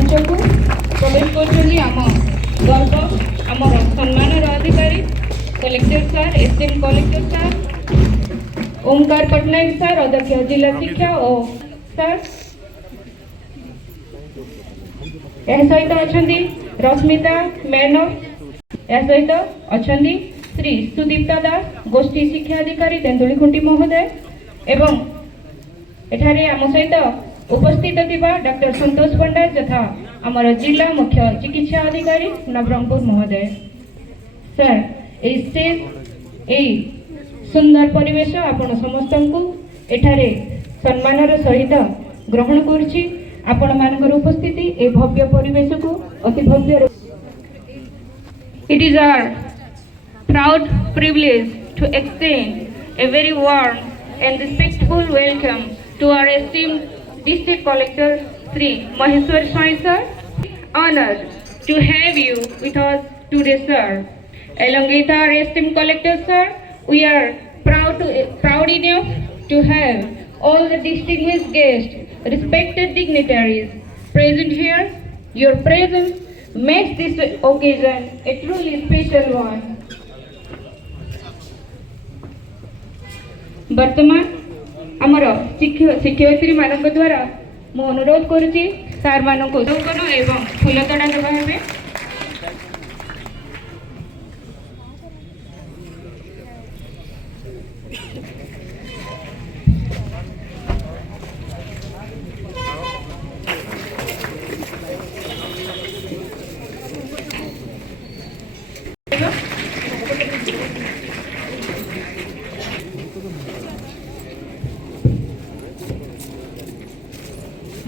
मंच को प्रवेश कर आम गर्व आम सम्मान अधिकारी collector sir SDM collector sir Omkar Pattnaik sir अध्यक्ष जिला शिक्षा और सर यह सहित अच्छा रश्मिता मैडम यह सहित अच्छा श्री सुदीप्ता दास गोष्ठी शिक्षा अधिकारी तेंदुलीखुंटी महोदय एवं एठारे आम सहित उपस्थित थिबा डॉक्टर संतोष पंडा तथा आमर जिला मुख्य चिकित्सा अधिकारी नवरंगपुर महोदय सर ए सुंदर परिवेश आपण समस्त को एठारे सम्मानर सहित ग्रहण करुछि आपण मानकर उपस्थिति ए भव्य परिवेश को अति भव्य It is our proud privilege to extend a very warm and respectful welcome to our esteemed District Collector Sri Maheshwar Swai sir. Honored to have you with us today, sir. Along with our esteemed Collector sir, we are proud enough to have all the distinguished guests, respected dignitaries present here. Your presence makes this occasion a truly special one. वर्तमान आमर शिक्षयित्री मानक द्वारा मु अनुरोध करुच्ची सार मानक एवं फूलतड़ा देवा हेबे।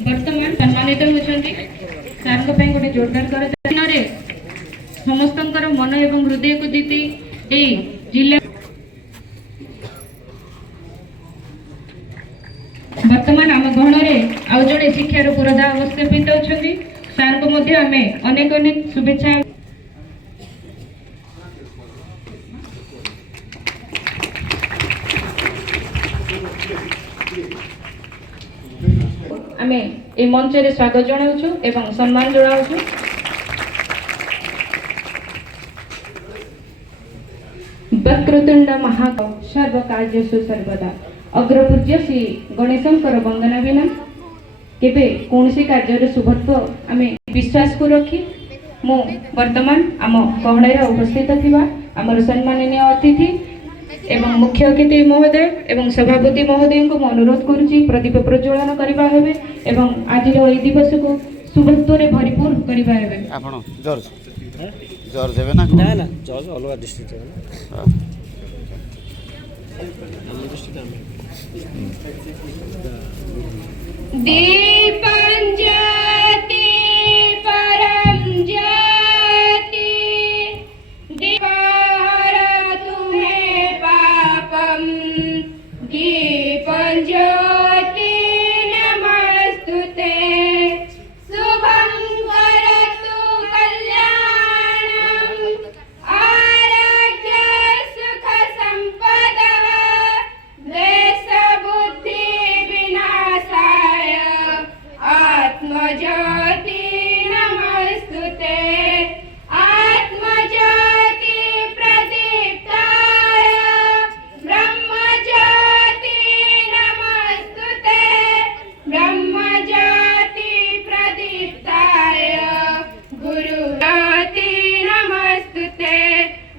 वर्तमान सम्मानित होती सार गोटे जोरदार कर समस्त मन एवं हृदय को जीति जिला वर्तमान आम गहन आउ जड़े शिक्षार पुरोधा अवस्थापित अच्छा सार को अनेक अनेक शुभेच्छा आमे ए मंच रे स्वागत जनाउछु एवं सम्मान जनाउछु। वक्रतुंड महाकाय सर्व कार्येषु सर्वदा अग्रपूज्य श्री गणेशंकर वंदना बिना केबे कोनसी कार्य शुभत्व आमे विश्वास को रखी मु वर्तमान आम कहणे उपस्थित थिबा आमर सम्माननीय अतिथि एवं मुख्य अतिथि महोदय एवं सभापति महोदय को अनुरोध करुच्ची प्रदीप प्रज्वलन करबा हेबे एवं आज ए दिवस को शुभत्व रे भरपूर करबा हेबे। आपण जॉर्ज जॉर्ज हेबे ना ना जॉर्ज अलगा डिस्ट्रिक्ट हेबे हम डिस्ट्रिक्ट में दीपं ज्योति परम ज्योति दीपं ज्योति नमस्तुते शुभं करतु कल्याणं आरोग्य सुख संपदा द्वेष बुद्धि विनाशाय आत्मज्योति नमस्तुते आत्मज्योति प्रदीप्ताय ब्रह्मज्योति नमस्तुते ब्रह्मज्योति प्रदीप्ताय गुरुज्योति नमस्तुते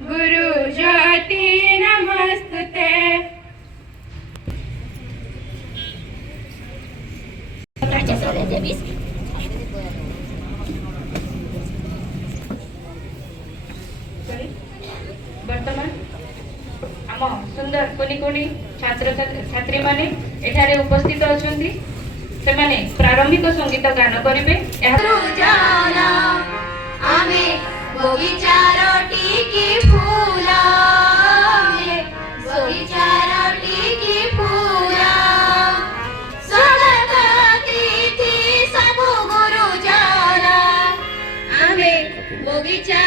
गुरुज्योति नमस्तुते। वर्तमान आम सुंदर कोनी कोनी छात्र छात्री माने एठारे उपस्थित अछंती से माने प्रारंभिक संगीत गान करिवे। आमे बगीचार टिकी फूला बगीचार टिकी फूला स्वागत अतिथि सब गुरु जाना आमे बगीचा